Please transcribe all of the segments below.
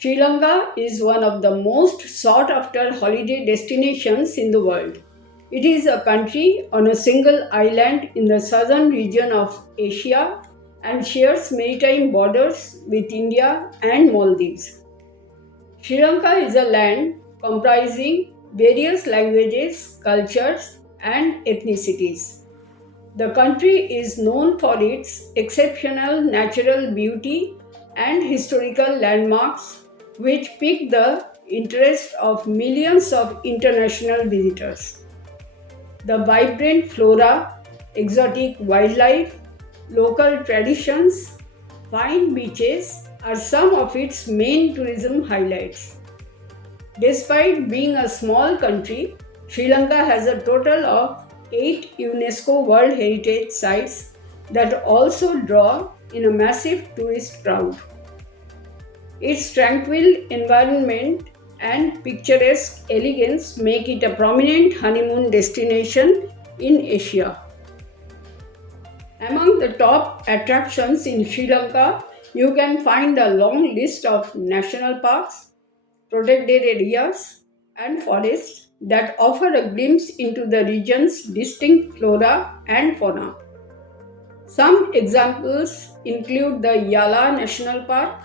Sri Lanka is one of the most sought after holiday destinations in the world. It is a country on a single island in the southern region of Asia and shares maritime borders with India and Maldives. Sri Lanka is a land comprising various languages, cultures, and ethnicities. The country is known for its exceptional natural beauty and historical landmarks, which pique the interest of millions of international visitors. The vibrant flora, exotic wildlife, local traditions, fine beaches are some of its main tourism highlights. Despite being a small country, Sri Lanka has a total of 8 UNESCO World Heritage Sites that also draw in a massive tourist crowd. Its tranquil environment and picturesque elegance make it a prominent honeymoon destination in Asia. Among the top attractions in Sri Lanka, you can find a long list of national parks, protected areas, and forests that offer a glimpse into the region's distinct flora and fauna. Some examples include the Yala National Park,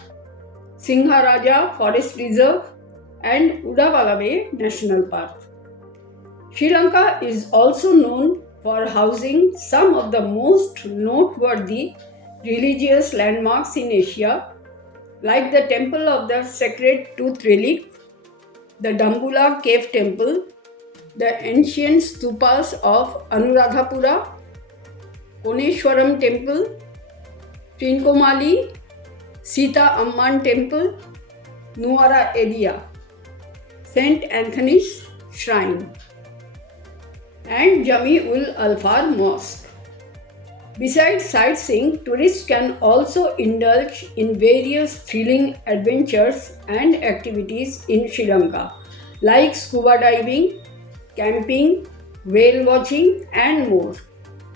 Singharaja Forest Reserve, and Udawalawe National Park. Sri Lanka is also known for housing some of the most noteworthy religious landmarks in Asia, like the Temple of the Sacred Tooth Relic, the Dambula Cave Temple, the ancient stupas of Anuradhapura, Koneshwaram Temple, Trincomalee, Sita Amman Temple, Nuwara area, St. Anthony's Shrine, and Jami ul Alfar Mosque. Besides sightseeing, tourists can also indulge in various thrilling adventures and activities in Sri Lanka, like scuba diving, camping, whale watching, and more.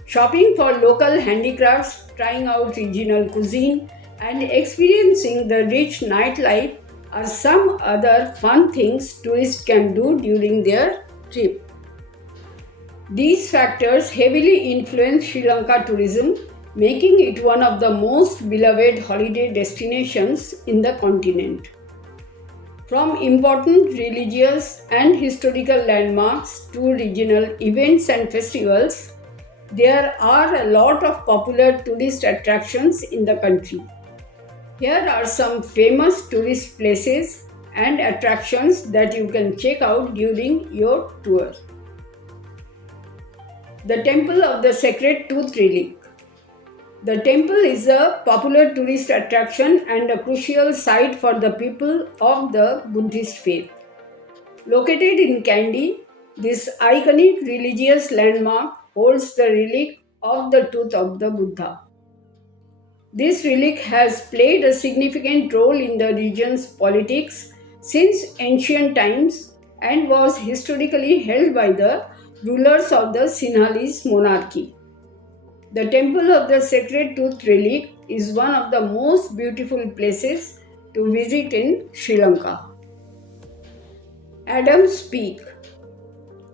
Shopping for local handicrafts, trying out regional cuisine, and experiencing the rich nightlife are some other fun things tourists can do during their trip. These factors heavily influence Sri Lanka tourism, making it one of the most beloved holiday destinations in the continent. From important religious and historical landmarks to regional events and festivals, there are a lot of popular tourist attractions in the country. Here are some famous tourist places and attractions that you can check out during your tour. The Temple of the Sacred Tooth Relic. The temple is a popular tourist attraction and a crucial site for the people of the Buddhist faith. Located in Kandy, this iconic religious landmark holds the relic of the tooth of the Buddha. This relic has played a significant role in the region's politics since ancient times and was historically held by the rulers of the Sinhalese monarchy. The Temple of the Sacred Tooth Relic is one of the most beautiful places to visit in Sri Lanka. Adams Peak.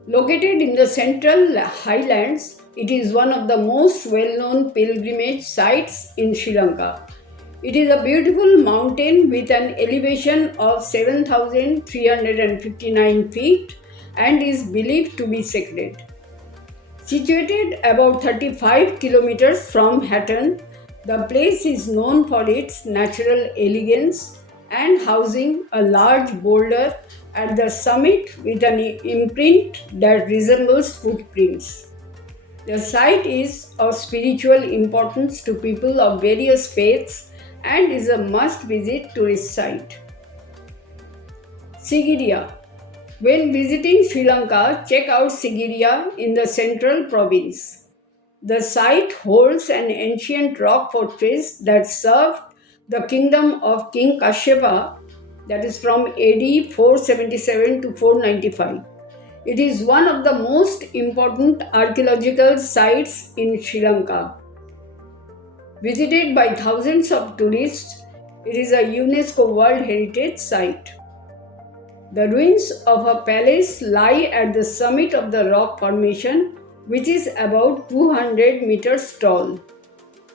Located in the central highlands, it is one of the most well-known pilgrimage sites in Sri Lanka. It is a beautiful mountain with an elevation of 7,359 feet and is believed to be sacred. Situated about 35 kilometers from Hatton, the place is known for its natural elegance and housing a large boulder at the summit with an imprint that resembles footprints. The site is of spiritual importance to people of various faiths and is a must-visit tourist site. Sigiriya. When visiting Sri Lanka, check out Sigiriya in the central province. The site holds an ancient rock fortress that served the kingdom of King Kashyapa, that is from AD 477 to 495. It is one of the most important archaeological sites in Sri Lanka. Visited by thousands of tourists, It is a UNESCO World Heritage Site. The ruins of a palace lie at the summit of the rock formation, which is about 200 meters tall.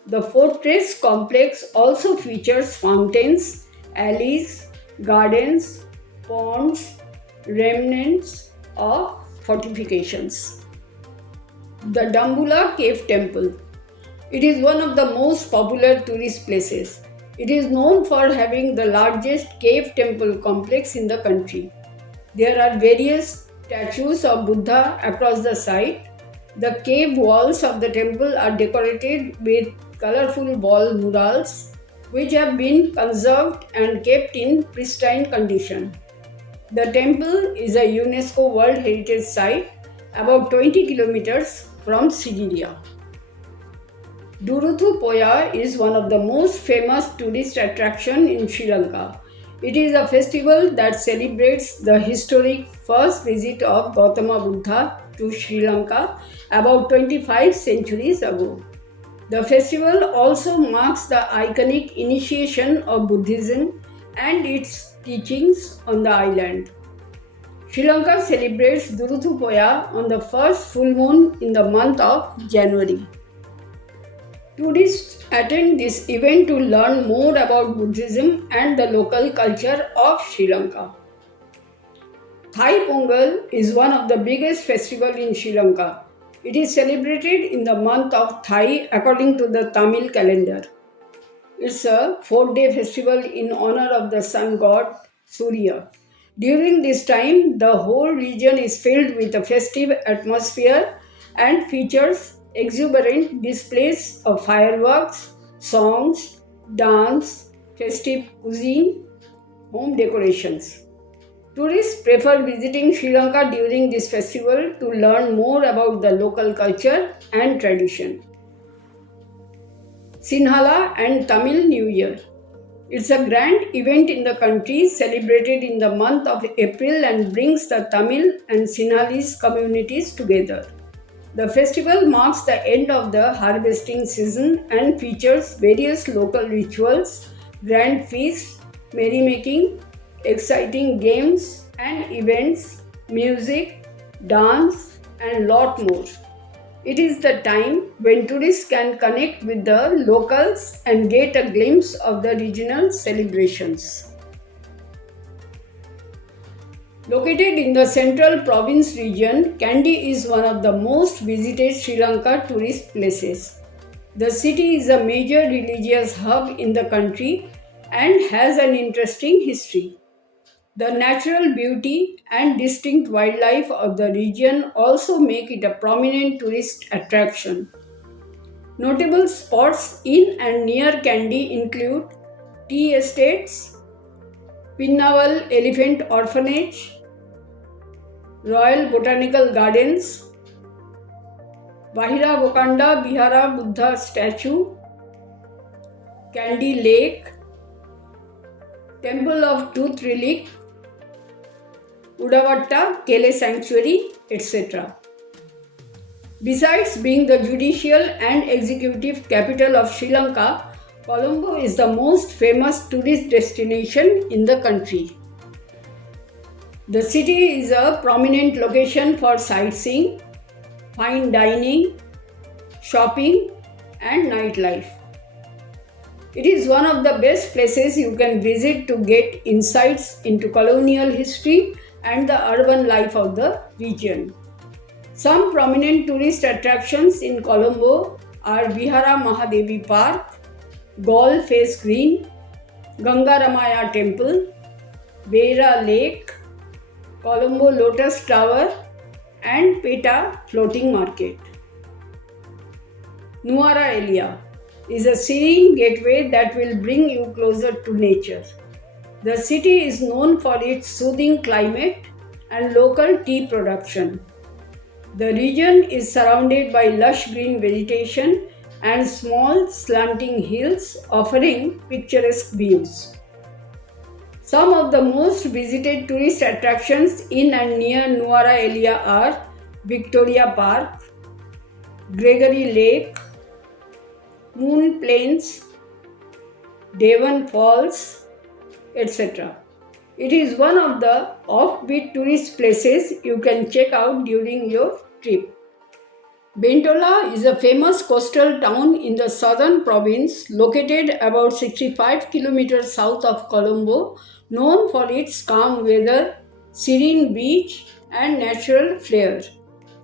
The fortress complex also features fountains, alleys, gardens, ponds, remnants of fortifications. The Dambula Cave Temple. It is one of the most popular tourist places. It is known for having the largest cave temple complex in the country. There are various statues of Buddha across the site. The cave walls of the temple are decorated with colorful wall murals, which have been conserved and kept in pristine condition. The temple is a UNESCO World Heritage Site about 20 kilometers from Sigiriya. Duruthu Poya is one of the most famous tourist attractions in Sri Lanka. It is a festival that celebrates the historic first visit of Gautama Buddha to Sri Lanka about 25 centuries ago. The festival also marks the iconic initiation of Buddhism and its teachings on the island. Sri Lanka celebrates Duruthu Poya on the first full moon in the month of January. Tourists attend this event to learn more about Buddhism and the local culture of Sri Lanka. Thai Pongal is one of the biggest festivals in Sri Lanka. It is celebrated in the month of Thai according to the Tamil calendar. It's a 4-day festival in honor of the sun god Surya. During this time, the whole region is filled with a festive atmosphere and features exuberant displays of fireworks, songs, dance, festive cuisine, home decorations. Tourists prefer visiting Sri Lanka during this festival to learn more about the local culture and tradition. Sinhala and Tamil New Year. It's a grand event in the country celebrated in the month of April and brings the Tamil and Sinhalese communities together. The festival marks the end of the harvesting season and features various local rituals, grand feasts, merrymaking, exciting games and events, music, dance, and lot more. It is the time when tourists can connect with the locals and get a glimpse of the regional celebrations. Located in the Central Province region, Kandy is one of the most visited Sri Lanka tourist places. The city is a major religious hub in the country and has an interesting history. The natural beauty and distinct wildlife of the region also make it a prominent tourist attraction. Notable spots in and near Kandy include tea estates, Pinnaval Elephant Orphanage, Royal Botanical Gardens, Bahira Bokanda Bihara Buddha Statue, Kandy Lake, Temple of Tooth Relic, Udavatta Kele Sanctuary, etc. Besides being the judicial and executive capital of Sri Lanka, Colombo is the most famous tourist destination in the country. The city is a prominent location for sightseeing, fine dining, shopping, and nightlife. It is one of the best places you can visit to get insights into colonial history and the urban life of the region. Some prominent tourist attractions in Colombo are Vihara Mahadevi Park, Gaul Face Green, Gangaramaya Temple, Beira Lake, Colombo Lotus Tower, and Peta Floating Market. Nuwara Elia is a serene gateway that will bring you closer to nature. The city is known for its soothing climate and local tea production. The region is surrounded by lush green vegetation and small slanting hills offering picturesque views. Some of the most visited tourist attractions in and near Nuwara Elia are Victoria Park, Gregory Lake, Moon Plains, Devon Falls, etc. It is one of the offbeat tourist places you can check out during your trip. Bentola is a famous coastal town in the southern province located about 65 kilometers south of Colombo, known for its calm weather, serene beach, and natural flair.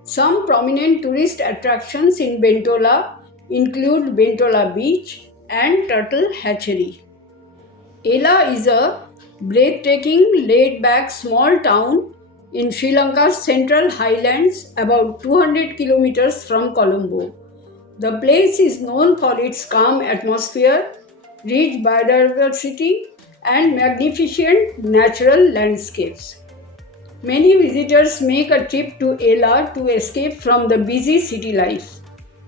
Some prominent tourist attractions in Bentola include Bentola Beach and Turtle Hatchery. Ela is a breathtaking, laid back small town in Sri Lanka's central highlands, about 200 kilometers from Colombo. The place is known for its calm atmosphere, rich biodiversity, and magnificent natural landscapes. Many visitors make a trip to Ela to escape from the busy city life.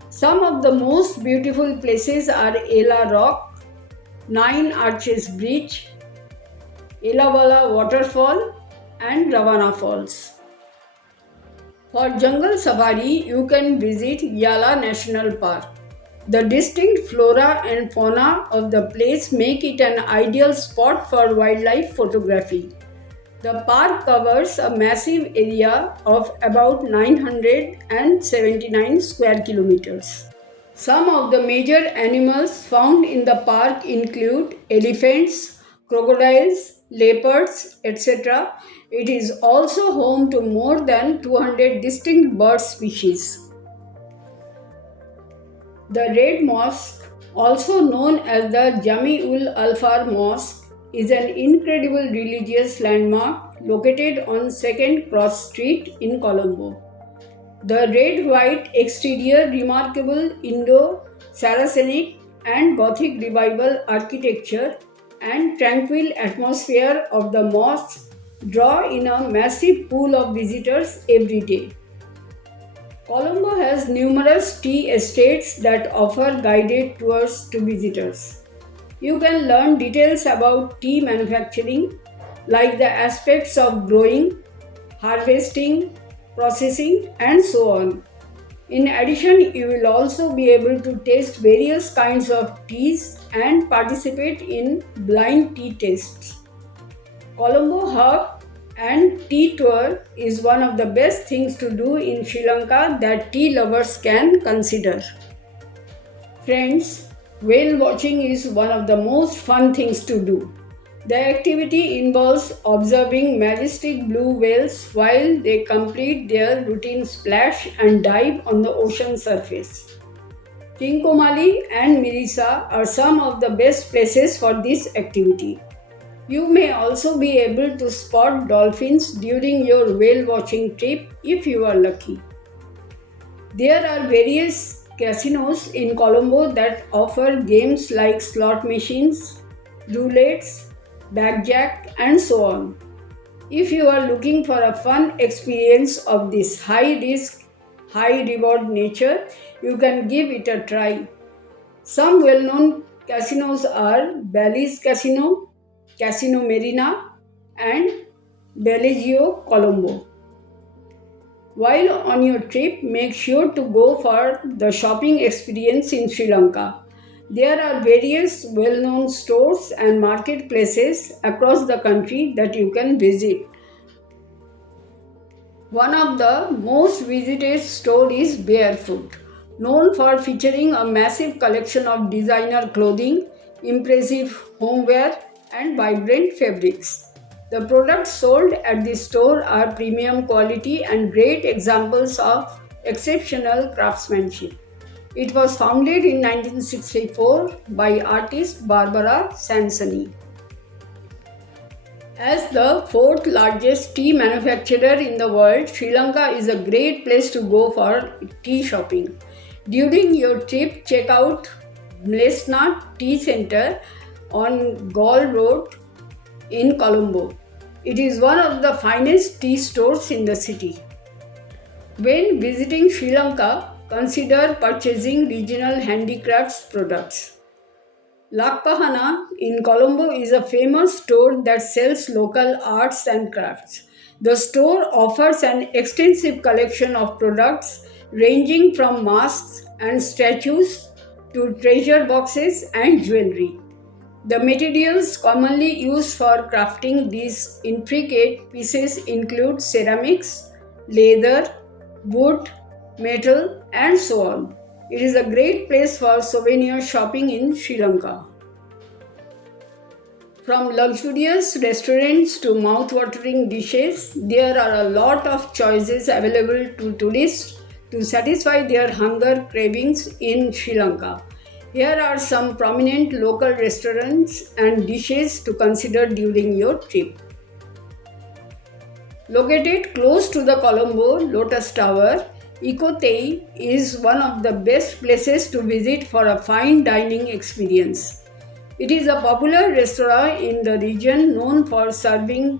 Some of the most beautiful places are Ela Rock, Nine Arches Bridge, Elawala Waterfall, and Ravana Falls. For jungle safari, you can visit Yala National Park. The distinct flora and fauna of the place make it an ideal spot for wildlife photography. The park covers a massive area of about 979 square kilometers. Some of the major animals found in the park include elephants, crocodiles, leopards, etc. It is also home to more than 200 distinct bird species. The Red Mosque, also known as the Jami-ul Alfar Mosque, is an incredible religious landmark located on 2nd Cross Street in Colombo. The red-white exterior, remarkable Indo-Saracenic and Gothic revival architecture, and tranquil atmosphere of the mosque draw in a massive pool of visitors every day. Colombo has numerous tea estates that offer guided tours to visitors. You can learn details about tea manufacturing, like the aspects of growing, harvesting, processing, and so on. In addition, you will also be able to taste various kinds of teas and participate in blind tea tests. Colombo Hub and Tea Tour is one of the best things to do in Sri Lanka that tea lovers can consider. Friends, whale watching is one of the most fun things to do. The activity involves observing majestic blue whales while they complete their routine splash and dive on the ocean surface. Trincomalee and Mirissa are some of the best places for this activity. You may also be able to spot dolphins during your whale watching trip if you are lucky. There are various casinos in Colombo that offer games like slot machines, roulettes, blackjack, and so on. If you are looking for a fun experience of this high risk, high reward nature, you can give it a try. Some well known casinos are Bally's Casino, Casino Marina, and Bellagio Colombo. While on your trip, make sure to go for the shopping experience in Sri Lanka. There are various well-known stores and marketplaces across the country that you can visit. One of the most visited stores is Barefoot, known for featuring a massive collection of designer clothing, impressive homeware, and vibrant fabrics. The products sold at this store are premium quality and great examples of exceptional craftsmanship. It was founded in 1964 by artist Barbara Sansoni. As the fourth largest tea manufacturer in the world, Sri Lanka is a great place to go for tea shopping. During your trip, check out Mlesna Tea Center on Gall Road in Colombo. It is one of the finest tea stores in the city. When visiting Sri Lanka, consider purchasing regional handicrafts products. Lakpahana in Colombo is a famous store that sells local arts and crafts. The store offers an extensive collection of products ranging from masks and statues to treasure boxes and jewelry. The materials commonly used for crafting these intricate pieces include ceramics, leather, wood, metal, and so on. It is a great place for souvenir shopping in Sri Lanka. From luxurious restaurants to mouth-watering dishes, there are a lot of choices available to tourists to satisfy their hunger cravings in Sri Lanka. Here are some prominent local restaurants and dishes to consider during your trip. Located close to the Colombo Lotus Tower, Ikotei is one of the best places to visit for a fine dining experience. It is a popular restaurant in the region known for serving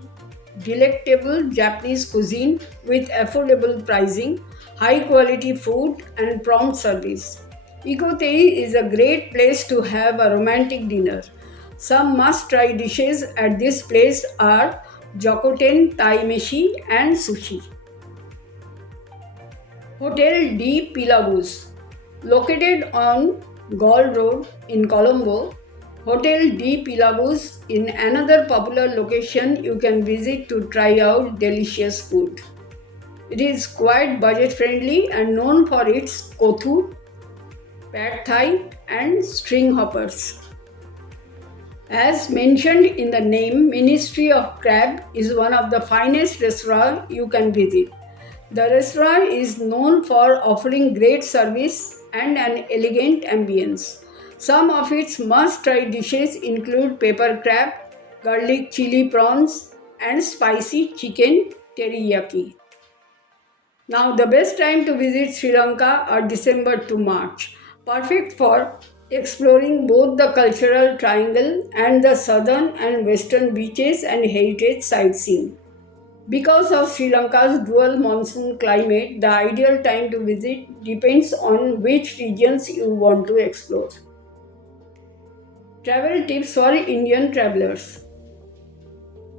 delectable Japanese cuisine with affordable pricing, high quality food, and prompt service. Ikotei is a great place to have a romantic dinner. Some must try dishes at this place are Jokoten Thai Meshi and sushi. Hotel D Pilabus. Located on Gaul Road in Colombo, Hotel D Pilabus is another popular location you can visit to try out delicious food. It is quite budget friendly and known for its kothu, pad thai, and string hoppers. As mentioned in the name, Ministry of Crab is one of the finest restaurants you can visit. The restaurant is known for offering great service and an elegant ambience. Some of its must-try dishes include pepper crab, garlic chili prawns, and spicy chicken teriyaki. Now, the best time to visit Sri Lanka are December to March, perfect for exploring both the cultural triangle and the southern and western beaches and heritage sightseeing. Because of Sri Lanka's dual monsoon climate, the ideal time to visit depends on which regions you want to explore. Travel tips for Indian travelers.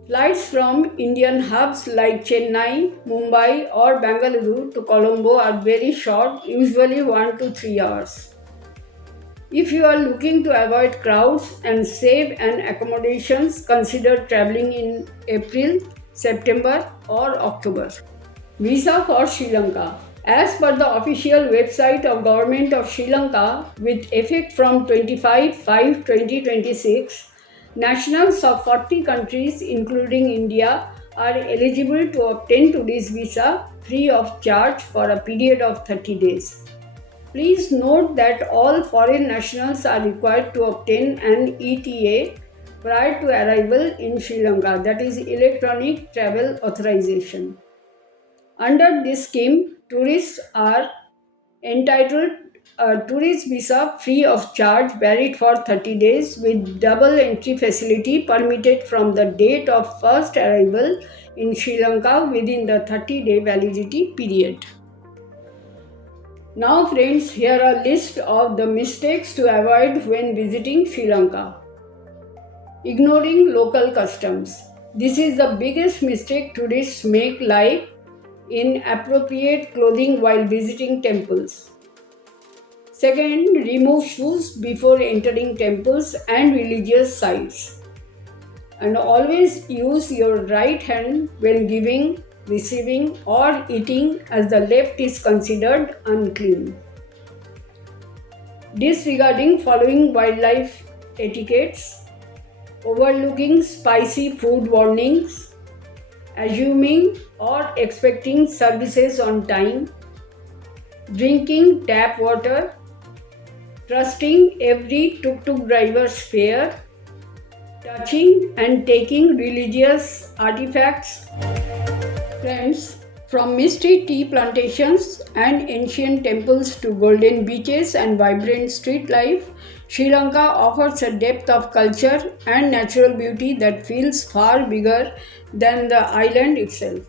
Flights from Indian hubs like Chennai, Mumbai, or Bengaluru to Colombo are very short, usually 1 to 3 hours. If you are looking to avoid crowds and save on accommodations, consider traveling in April, September, or October. Visa for Sri Lanka. As per the official website of Government of Sri Lanka, with effect from 25/5/2026, nationals of 40 countries, including India, are eligible to obtain tourist visa free of charge for a period of 30 days. Please note that all foreign nationals are required to obtain an ETA prior to arrival in Sri Lanka, that is Electronic Travel Authorization. Under this scheme, tourists are entitled a tourist visa free of charge valid for 30 days with double entry facility permitted from the date of first arrival in Sri Lanka within the 30-day validity period. Now friends, here are a list of the mistakes to avoid when visiting Sri Lanka. Ignoring local customs. This is the biggest mistake tourists make, like inappropriate clothing while visiting temples. Second, remove shoes before entering temples and religious sites. And always use your right hand when giving, receiving, or eating, as the left is considered unclean. Disregarding following wildlife etiquettes. Overlooking spicy food warnings. Assuming or expecting services on time. Drinking tap water. Trusting every tuk-tuk driver's fare. Touching and taking religious artifacts. Friends, from misty tea plantations and ancient temples to golden beaches and vibrant street life, Sri Lanka offers a depth of culture and natural beauty that feels far bigger than the island itself.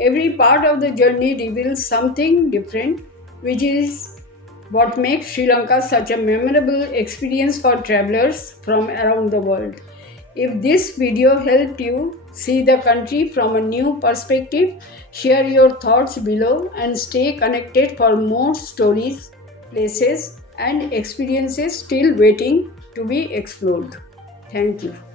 Every part of the journey reveals something different, which is what makes Sri Lanka such a memorable experience for travelers from around the world. If this video helped you see the country from a new perspective, share your thoughts below and stay connected for more stories, places, and experiences still waiting to be explored. Thank you.